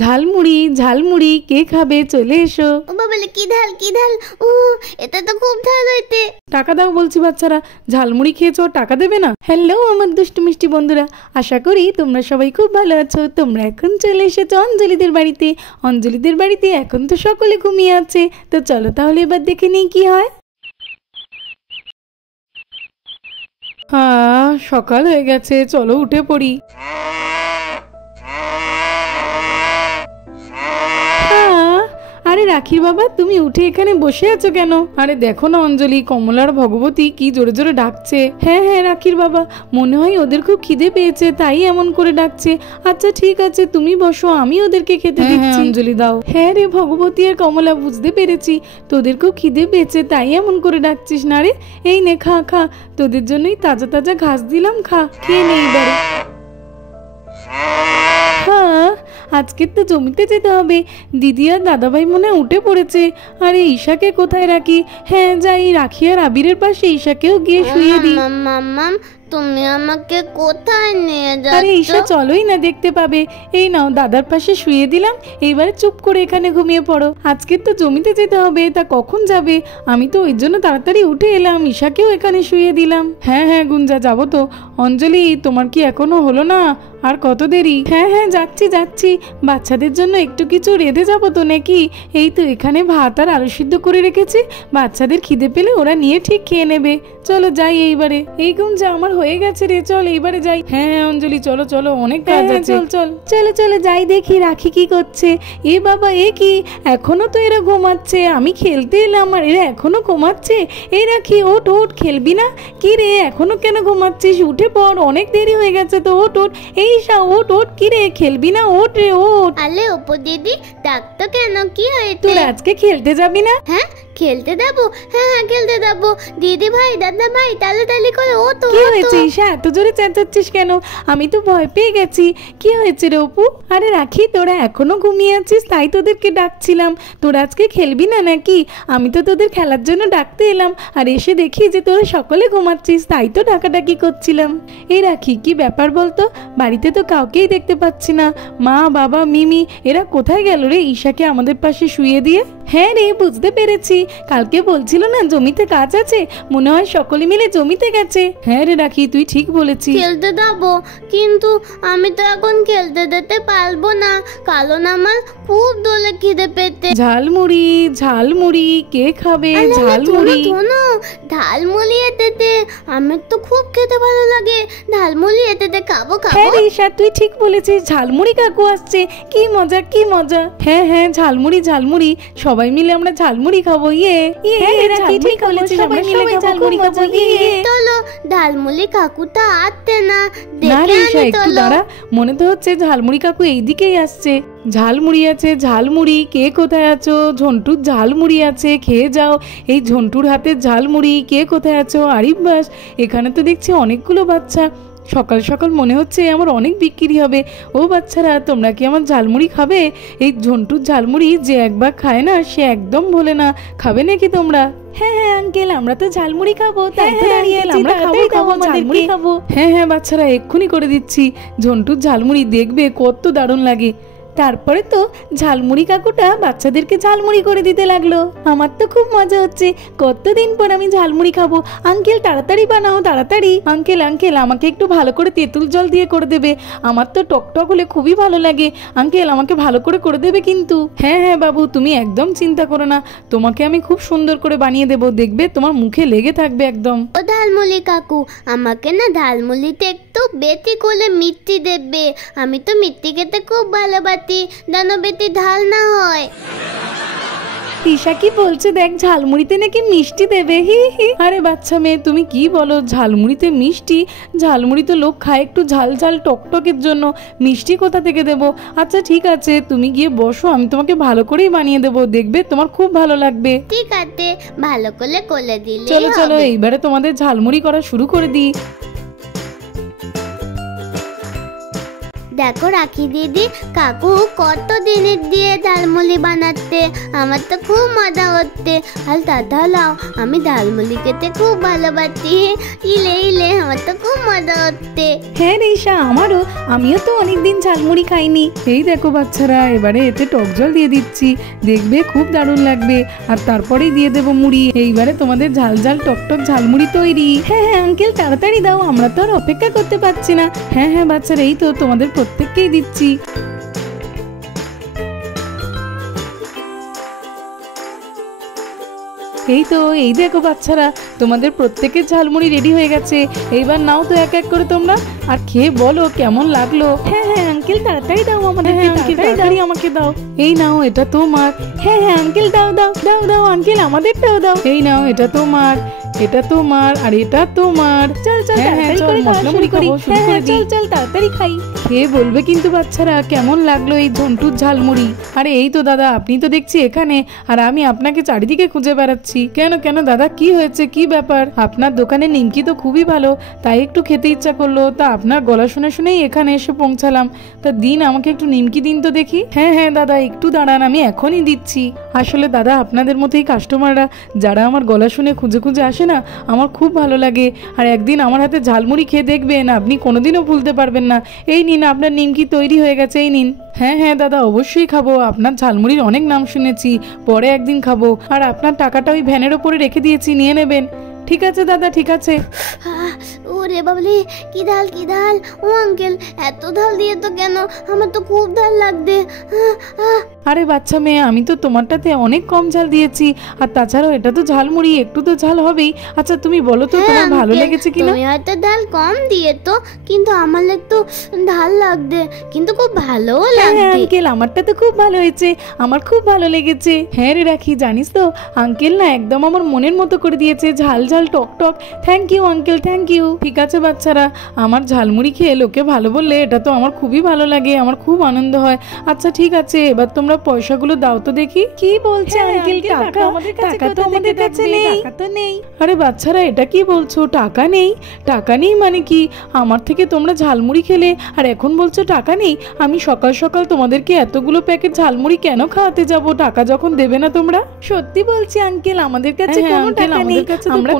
ঝালমুড়ি ঝালমুড়ি কে খাবে চলে এসো। ও বাবালে কি ঝাল কি ঝাল, ও এটা তো খুব ঝাল হইতে। টাকা দাও বলছি বাচ্চারা, ঝালমুড়ি খেয়েছো টাকা দেবে না? হ্যালো আমার দুষ্টু মিষ্টি বন্ধুরা, আশা করি তোমরা সবাই খুব ভালো আছো। তোমরা এখন চলে এসেছো অঞ্জলিদের বাড়িতে। অঞ্জলিদের বাড়িতে এখন তো সকলে ঘুমিয়ে আছে, তো চলো তাহলে এবার দেখে নিই কি হয়। হ্যাঁ সকাল হয়ে গেছে, চলো উঠে পড়ি। আরে রাখির বাবা, তুমি উঠে এখানে বসে আছো কেন? আরে দেখো না অঞ্জলি, কমলার ভগবতী কি জোরে জোরে ডাকছে। হ্যাঁ হ্যাঁ রাখির বাবা, মনে হয় ওদের খুব খিদে পেয়েছে তাই এমন করে ডাকছে। আচ্ছা ঠিক আছে তুমি বসো, আমি ওদেরকে খেতে দিচ্ছি। অঞ্জলি দাও। হ্যাঁ রে ভগবতী আর কমলা, বুঝতে পেরেছি তোদের খুব খিদে পেয়েছে তাই এমন করে ডাকছিস। না রে এই নে খা খা, তোদের জন্যই তাজা তাজা ঘাস দিলাম, খা খেয়ে নে এবারে। হ্যাঁ আজকে তো জমিতে যেতে হবে, দিদি আর দাদাভাই মনে উঠে পড়েছে। আরে ঈশাকে কোথায় রাখি? হ্যাঁ যাই, রাখি আর আবিরের পাশে ঈশাকেও গিয়ে শুয়ে দিই। মাম্মাম তুমি আমাকে কোথায় নিয়ে যাচ্ছ? আরে ঈশা চলোই না, দেখতে পাবে। এই নাও দাদার পাশে শুয়ে দিলাম, এইবারে চুপ করে এখানে ঘুমিয়ে পড়ো। আজকে তো জমিতে যেতে হবে, তা কখন যাবে? আমি তো ওই জন্য তাড়াতাড়ি উঠে এলাম, ঈশাকেও এখানে শুয়ে দিলাম। হ্যাঁ হ্যাঁ গুঞ্জা যাবো তো। অঞ্জলি তোমার কি এখনো হলো না? আর কত দেরি? হ্যাঁ হ্যাঁ যাচ্ছি যাচ্ছি, বাচ্চাদের জন্য একটু কিছু রেঁধে যাবো তো নাকি। এই তো এখানে ভাত আর আলু সিদ্ধ করে রেখেছি, বাচ্চাদের খিদে পেলে ওরা নিয়ে ঠিক খেয়ে নেবে। চলো যাই এইবারে। এই গুঞ্জা আমার হয়ে গেছে রে, চল এইবারে যাই। হ্যাঁ হ্যাঁ অঞ্জলি চলো চলো, অনেক কাজ আছে। চল চল চলো চলো যাই দেখি রাখি কি করছে। এ বাবা এ কি, এখনো তো এরা ঘুমাচ্ছে। আমি খেলতে এলাম আর এরা এখনো ঘুমাচ্ছে। এই রাখি ওঠ ওঠ, খেলবি না? কি রে এখনো কেন ঘুমাচ্ছিস? উঠে পড়, অনেক দেরি হয়ে গেছে তো, ওঠ ওঠ। এই ঈশা ওঠ ওঠ, কি রে খেলবি না? ওঠ রে ওঠ। আলে অপু দিদি ডাকতো কেন, কি হয়েছে? তোর আজকে খেলতে যাবি না? হ্যাঁ খেলতে দেবো, হ্যাঁ হ্যাঁ খেলতে দেবো। দিদি ভাই দাদা ভাই তালি করে ও তো। কি হয়েছে ঈশা, এত জোরে চেঁচাচ্ছিস কেন? আমি তো ভয় পেয়ে গেছি। কি হয়েছে রে অপু? আরে রাখি তোরা এখনো ঘুমিয়ে আছিস তাই তোদেরকে ডাকছিলাম। তোরা আজকে খেলবি না নাকি? আমি তো তোদের খেলার জন্য ডাকতে এলাম, আর এসে দেখি যে তোরা সকলে ঘুমাচ্ছিস তাই তো ডাকাডাকি করছিলাম। এই রাখি কি ব্যাপার বলতো? বাড়িতে তো কাউকেই দেখতে পাচ্ছি না। মা বাবা মিমি এরা কোথায় গেল রে ঈশাকে আমাদের পাশে শুয়ে দিয়ে? হ্যাঁ রে বুঝতে পেরেছি, কালকে বলছিল না জমিতে কাজ আছে, মনে হয় সকলে মিলে জমিতে গেছে। হ্যাঁ রে রাখি তুই ঠিক বলেছিস। খেলতে দেবো, কিন্তু আমি তো এখন খেলতে দিতে পারবো না, কারণ আমার খুব দোলে খিদে পেতে। ঝালমুড়ি ঝালমুড়ি কে খাবে? ঝালমুড়ি শোনো, ঝালমুড়ি এতে আমার তো খুব খেতে ভালো লাগে। ঝালমুড়ি এতে খাবো খাবো। হ্যাঁ রে ঈশা তুই ঠিক বলেছিস, ঝালমুড়ি কাকু আসছে, কি মজা কি মজা। হ্যাঁ হ্যাঁ ঝালমুড়ি ঝালমুড়ি, সবাই মিলে আমরা ঝালমুড়ি খাবো। ইয়ে ঠিক বলেছিস, সবাই মিলে ঝালমুড়ি খাবো। ইয়ে চলো, ঝালমুড়ি কাকুটা আসতে না, না রে দেখে ঈশা আনি একটু চলো। দাঁড়া, মনে তো হচ্ছে ঝালমুড়ি কাকু এইদিকেই আসছে। ঝালমুড়ি আছে ঝালমুড়ি, কে কোথায় আছো? ঝন্টুর ঝালমুড়ি আছে, খেয়ে যাও। এই ঝন্টুর হাতের ঝালমুড়ি, কে কোথায় আছো? আরিফ বাস, এখানে তো দেখছি অনেকগুলো বাচ্চা। সকাল সকাল মনে হচ্ছে আমার অনেক বিক্রি হবে। ও বাচ্চারা তোমরা কি আমার ঝালমুড়ি খাবে? এই ঝন্টুর ঝালমুড়ি যে একবার খায় না সে একদম ভোলে না, খাবে নাকি তোমরা? হ্যাঁ হ্যাঁ আঙ্কেল আমরা তো ঝালমুড়ি খাবো, তাই তো দাঁড়িয়ে আছি, আমরা খাবো ঝালমুড়ি খাবো। হ্যাঁ হ্যাঁ বাচ্চারা এক্ষুনি করে দিচ্ছি। ঝন্টুর ঝালমুড়ি দেখবে কত দারুণ লাগে। তারপরে তো ঝালমুড়ি কাকুটা বাচ্চাদেরকে ঝালমুড়ি করে দিতে লাগলো। আমার তো খুব মজা হচ্ছে, কতদিন পর আমি ঝালমুড়ি খাবো। আঙ্কেল তাড়াতাড়ি বানাও তাড়াতাড়ি। আঙ্কেল আঙ্কেল আমাকে একটু ভালো করে তেঁতুল জল দিয়ে করে দেবে, আমার তো টকটক হলে খুবই ভালো লাগে। আঙ্কেল আমাকে ভালো করে দেবে কিন্তু। হ্যাঁ হ্যাঁ বাবু তুমি একদম চিন্তা করো না, তোমাকে আমি খুব সুন্দর করে বানিয়ে দেবো, দেখবে তোমার মুখে লেগে থাকবে একদম। ও ঝালমুড়ি কাকু, আমাকে না ঝালমুড়িতে একটু বেশি করে মিষ্টি দেবে, আমি তো মিষ্টি খেতে খুব ভালোবাসি, যেন বেশি ঝাল না হয়। ঈশা কি বলছে দেখ, ঝালমুড়িতে নাকি মিষ্টি দেবে। হি হি। আরে বাচ্চা মেয়ে তুমি কি বলো, ঝালমুড়িতে মিষ্টি? ঝালমুড়ি তো লোক খায় একটু ঝাল ঝাল টকটকের জন্য, মিষ্টি কোথা থেকে দেবো? আচ্ছা ঠিক আছে তুমি গিয়ে বসো, আমি তোমাকে ভালো করেই বানিয়ে দেবো, দেখবে তোমার খুব ভালো লাগবে। ঠিক আছে, ভালো করে দিলে চলো চলো এইবারে তোমাদের ঝালমুড়ি করা শুরু করে দিই। দেখো রাখি দিদি, কাকু কত দিনের দিয়ে ঝালমুড়ি বানাতে, আমার তো খুব মজা হচ্ছে। আর দাদা লাও, আমি ঝালমুড়ি খেতে খুব ভালোবাসি। ইলে ইলে, আমার তো খুব মজা হচ্ছে। হ্যাঁ রেশা, আমারও, আমিও তো অনেকদিন ঝালমুড়ি খাইনি। এই দেখো বাচ্চারা, এবারে এতে টক জল দিয়ে দিচ্ছি, দেখবে খুব দারুণ লাগবে। আর তারপরেই দিয়ে দেবো মুড়ি। এইবারে তোমাদের ঝাল ঝাল টক টক ঝালমুড়ি তৈরি। হ্যাঁ হ্যাঁ আঙ্কেল, তাড়াতাড়ি দাও, আমরা তো আর অপেক্ষা করতে পারছি না। হ্যাঁ হ্যাঁ বাচ্চারা, এই তো তোমাদের প্রত্যেককেই দিচ্ছি। এই তো, এই দেখো বাচ্চারা, তোমাদের প্রত্যেকের ঝালমুড়ি রেডি হয়ে গেছে। এইবার নাও তো এক এক করে তোমরা, আর খেয়ে বলো কেমন লাগলো। হ্যাঁ হ্যাঁ আঙ্কেল, তাড়াতাড়ি দাও আমাদের, তাড়াতাড়ি আমাকে দাও। এই নাও, এটা তোমার। হ্যাঁ হ্যাঁ আঙ্কেল, দাও দাও দাও দাও আঙ্কেল, আমাদেরটাও দাও। এই নাও, এটা তোমার, এটা তোমার, আর এটা তোমার। চল চল, মশলা মুড়ি খাবো, শুরু করে দিই। চল তাড়াতাড়ি খাই। খেয়ে বলবে কিন্তু বাচ্চারা কেমন লাগলো এই ঝন্টুর ঝালমুড়ি। আরে এই তো দাদা, আপনি তো দেখছি এখানে, আর আমি আপনাকে চারিদিকে খুঁজে বেড়াচ্ছি। কেন কেন দাদা, কি হয়েছে, কি ব্যাপার? আপনার দোকানে নিমকি তো খুবই ভালো, তাই একটু খেতে ইচ্ছা করলো, তা আপনার গলা শুনে শুনেই এখানে এসে পৌঁছালাম। তা দিন, আমাকে একটু নিমকি দিন তো দেখি। হ্যাঁ হ্যাঁ দাদা, একটু দাঁড়ান, আমি এখনই দিচ্ছি। আসলে দাদা, আপনাদের মতোই কাস্টমাররা যারা আমার গলা শুনে খুঁজে খুঁজে আসে না, আমার খুব ভালো লাগে। আর একদিন আমার হাতে ঝালমুড়ি খেয়ে দেখবেন, আপনি কোনোদিনও ভুলতে পারবেন না। এই নিন, আপনার নিমকি তৈরি হয়ে গেছে, এই নিন। হ্যাঁ হ্যাঁ দাদা, অবশ্যই খাবো, আপনার ঝালমুড়ির অনেক নাম শুনেছি, পরে একদিন খাবো। আর আপনার টাকাটা ওই ভ্যানের ওপরে রেখে দিয়েছি, নিয়ে নেবেন। ঠিক আছে দাদা, ঠিক আছে। ওরে বাবলি, কি ঢাল কি ঢাল! ও আঙ্কেল, এত ঢাল দিয়ে তো কেন? আমার তো খুব ঢাল লাগবে। আরে বাচ্চা মেয়ে, আমি তো তোমারটাতে অনেক কম ঝাল দিয়েছি, আর তাছাড়াও এটা তো ঝালমুড়ি, একটু তো ঝাল হবেই। আচ্ছা তুমি বলো তো, তোমার ভালো লেগেছে কিনা? তুমি হয়তো ঢাল কম দিয়ে তো, কিন্তু আমার একটু ঢাল লাগবে, কিন্তু খুব ভালোও লাগবে। আঙ্কেল, আমারটা তো খুব ভালো হয়েছে, আমার খুব ভালো লেগেছে। হ্যাঁ রে রাখি, জানিস তো আঙ্কেল না একদম আমার মনের মতো করে দিয়েছে, ঝাল ঝাল টক টক। Thank you uncle, thank you. ঠিক আছে বাচ্চারা, আমার ঝালমুড়ি খেয়ে লোকে ভালো বললে এটা তো আমার খুবই ভালো লাগে, আমার খুব আনন্দ হয়। আচ্ছা ঠিক আছে, এবার তোমরা পয়সাগুলো দাও তো দেখি। কি বলছে আঙ্কেল? টাকা তো আমাদের কাছে নেই। আরে বাচ্চারা, এটা কি বলছো, টাকা নেই? টাকা নেই মানে কি? আমার থেকে তোমরা ঝালমুড়ি খেলে, আর এখন বলছো টাকা নেই? আমি সকাল সকাল তোমাদেরকে এতগুলো প্যাকেট ঝালমুড়ি কেন খাওয়াতে যাব, টাকা যখন দেবে না তোমরা? সত্যি বলছি আঙ্কেল, আমাদের কাছে কোনো টাকা নেই, আমরা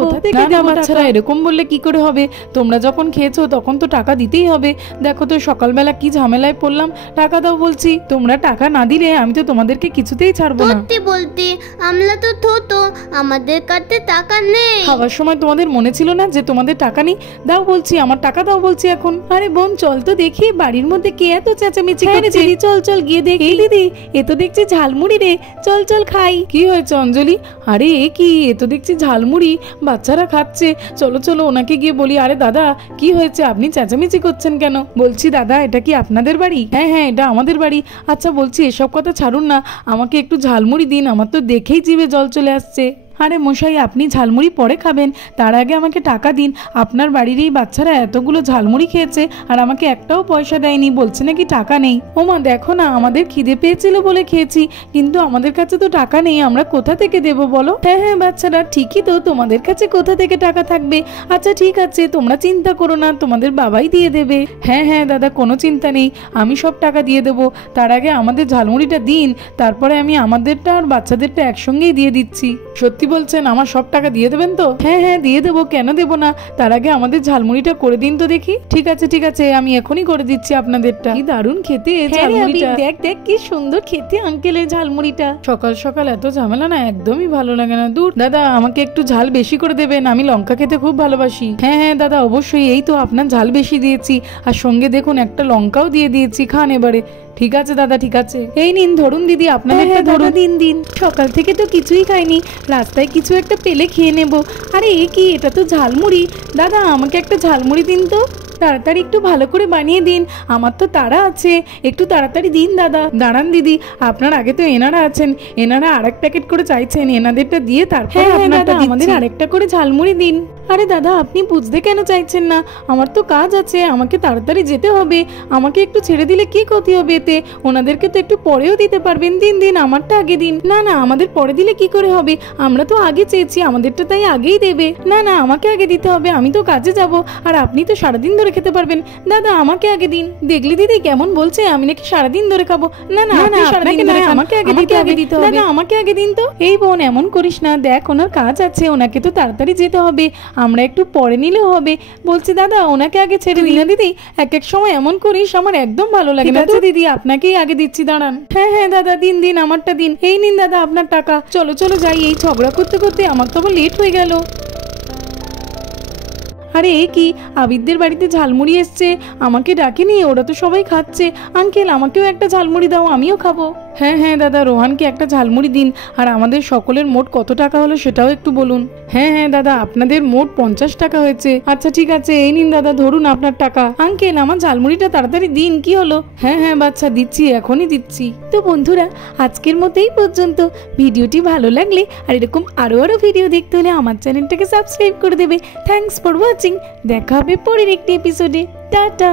কোথা থেকে দেব? বাচ্চারা, এরকম বললে কি করে হবে? তোমরা যখন খেয়েছো তখন তো টাকা দিতেই হবে। দেখো তো সকালবেলা কি ঝামেলায় পড়লাম, টাকা দাও বলছি, তোমরা টাকা না দিলে আমি তো তোমাদেরকে কিছুতেই ছাড়বো না। সত্যি বলতে আমরা তো ছোটো, আমাদের কাছে টাকা নেই। খাওয়ার সময় তোমাদের মনে ছিল না যে তোমাদের টাকা নেই? দাও বলছি, আমার টাকা দাও বলছি এখন। আরে বোন, চল তো দেখি বাড়ির মধ্যে কে এত চেঁচামেচি করছে। চল চল গিয়ে দেখি। এই দিদি, এ তো দেখছি ঝালমুড়ি রে, চল চল খাই। কি হয়েছে অঞ্জলি? আরে এ কি, এ তো দেখছি ঝালমুড়ি, বাচ্চারা খাচ্ছে। চলো চলো ওনাকে গিয়ে বলি। আরে দাদা, কি হয়েছে, আপনি চেঁচামেচি করছেন কেন? বলছি দাদা, এটা কি আপনাদের বাড়ি? হ্যাঁ হ্যাঁ, এটা আমাদের বাড়ি। আচ্ছা বলছি, এসব কথা ছাড়ুন না, আমাকে একটু ঝালমুড়ি দিন, আমার তো দেখেই জিভে জল চলে আসছে। আরে মশাই, আপনি ঝালমুড়ি পরে খাবেন, তার আগে আমাকে টাকা দিন। আপনার বাড়ির এই বাচ্চারা এতগুলো ঝালমুড়ি খেয়েছে, আর আমাকে একটাও পয়সা দেয়নি, বলছে নাকি টাকা নেই। ওমা দেখো না, আমাদের খিদে পেয়েছিল বলে খেয়েছি, কিন্তু আমাদের কাছে তো টাকা নেই, আমরা কোথা থেকে দেব বলো? হ্যাঁ হ্যাঁ বাচ্চারা, ঠিকই তো, তোমাদের কাছে কোথা থেকে টাকা থাকবে? আচ্ছা ঠিক আছে, তোমরা চিন্তা করো না, তোমাদের বাবাই দিয়ে দেবে। হ্যাঁ হ্যাঁ দাদা, কোনো চিন্তা নেই, আমি সব টাকা দিয়ে দেবো। তার আগে আমাদের ঝালমুড়িটা দিন, তারপরে আমি আমাদেরটা আর বাচ্চাদেরটা একসঙ্গেই দিয়ে দিচ্ছি। সত্যি বলছেন, আমার সব টাকা দিয়ে দেবেন তো? হ্যাঁ হ্যাঁ দিয়ে দেবো, কেন দেবো না। তার আগে আমাদের ঝালমুড়িটা করে দিন তো দেখি। ঠিক আছে ঠিক আছে, আমি এখনই করে দিচ্ছি আপনাদেরটা। কি দারুণ খেতে ঝালমুড়িটা, দেখ দেখ কি সুন্দর খেতে আঙ্কেলের ঝালমুড়িটা। সকাল সকাল এত ঝামেলা না একদমই ভালো লাগে না। দূর দাদা, আমাকে একটু ঝাল বেশি করে দেবেন, আমি লঙ্কা খেতে খুব ভালোবাসি। হ্যাঁ হ্যাঁ দাদা, অবশ্যই, এই তো আপনার ঝাল বেশি দিয়েছি, আর সঙ্গে দেখুন একটা লঙ্কাও দিয়ে দিয়েছি, খান এবারে। ঠিক আছে দাদা, ঠিক আছে। এই নিন, ধরুন দিদি, আপনাদেরটা ধরুন। দিন দিন, সকাল থেকে তো কিছুই খাইনি, রাস্তায় কিছু একটা পেলে খেয়ে নেব। আরে এ কি, এটা তো ঝালমুড়ি। দাদা, আমাকে একটা ঝালমুড়ি দিন তো, তাড়াতাড়ি একটু ভালো করে বানিয়ে দিন, আমার তো তাড়া আছে, একটু তাড়াতাড়ি দিন দাদা। দাঁড়ান দিদি, আপনার আগে তো এনারা আছেন, এনারা আরেক প্যাকেট করে চাইছেন, এনাদেরটা দিয়ে তারপর আমাদের আরেকটা করে ঝালমুড়ি দিন। আরে দাদা, আপনি বুঝতে কেন চাইছেন না? আমার তো কাজ আছে, আমাকে তাড়াতাড়ি যেতে হবে, আমাকে একটু ছেড়ে দিলে কি ক্ষতি হবে এতে? ওনাদেরকে তো একটু পরেও দিতে পারবেন, দিন দিন, আমারটা আগে দিন। না না, আমাদের পরে দিলে কি করে হবে, আমরা তো আগে চেয়েছি, আমাদেরটা তাই আগেই দেবে। না না, আমাকে আগে দিতে হবে, আমি তো কাজে যাব, আর আপনি তো সারাদিন ধরে খেতে পারবেন। দাদা আমাকে আগে দিন। দেখলি দিদি কেমন বলছে আমি নাকি সারাদিন ধরে খাবো। না না আপনি সারাদিন ধরে খান, আমাকে আগে দিতে হবে। দাদা আমাকে আগে দিন তো। এই বোন এমন করিস না, দেখ ওনার কাজ আছে, ওনাকে তো তাড়াতাড়ি যেতে হবে, আমরা একটু পরে নিলেও হবে। বলছি দাদা ওনাকে আগে ছেড়ে দিই না দিদি, এক এক সময় এমন করিস আমার একদম ভালো লাগে না। আচ্ছা দিদি আপনাকেই আগে দিচ্ছি, দাঁড়ান। হ্যাঁ হ্যাঁ দাদা দিন দিন, আমারটা দিন। এই নিন দাদা আপনার টাকা। চলো চলো যাই, এই ঝগড়া করতে করতে আমার তো আবার লেট হয়ে গেল। আরে এ কি, আবিরদের বাড়িতে ঝালমুড়ি এসছে, আমাকে ডাকেনি, ওরা তো সবাই খাচ্ছে। আঙ্কেল আমাকেও একটা ঝালমুড়ি দাও, আমিও খাবো। হ্যাঁ হ্যাঁ দাদা, রোহানকে একটা ঝালমুড়ি দিন। আর আমাদের সকলের মোট কত টাকা হলো সেটাও একটু বলুন। হ্যাঁ হ্যাঁ দাদা, আপনাদের মোট 50 টাকা হয়েছে। আচ্ছা ঠিক আছে, এই নিন দাদা, ধরুন আপনার টাকা। আঙ্কেল আমার ঝালমুড়িটা তাড়াতাড়ি দিন, কি হলো? হ্যাঁ হ্যাঁ বাচ্চা দিচ্ছি, এখনই দিচ্ছি। তো বন্ধুরা আজকের মতো এই পর্যন্ত। ভিডিওটি ভালো লাগলে আর এরকম আরো ভিডিও দেখতে হলে আমার চ্যানেলটাকে সাবস্ক্রাইব করে দেবে। Thanks for watching. দেখা হবে পরের একটি এপিসোডে। টাটা।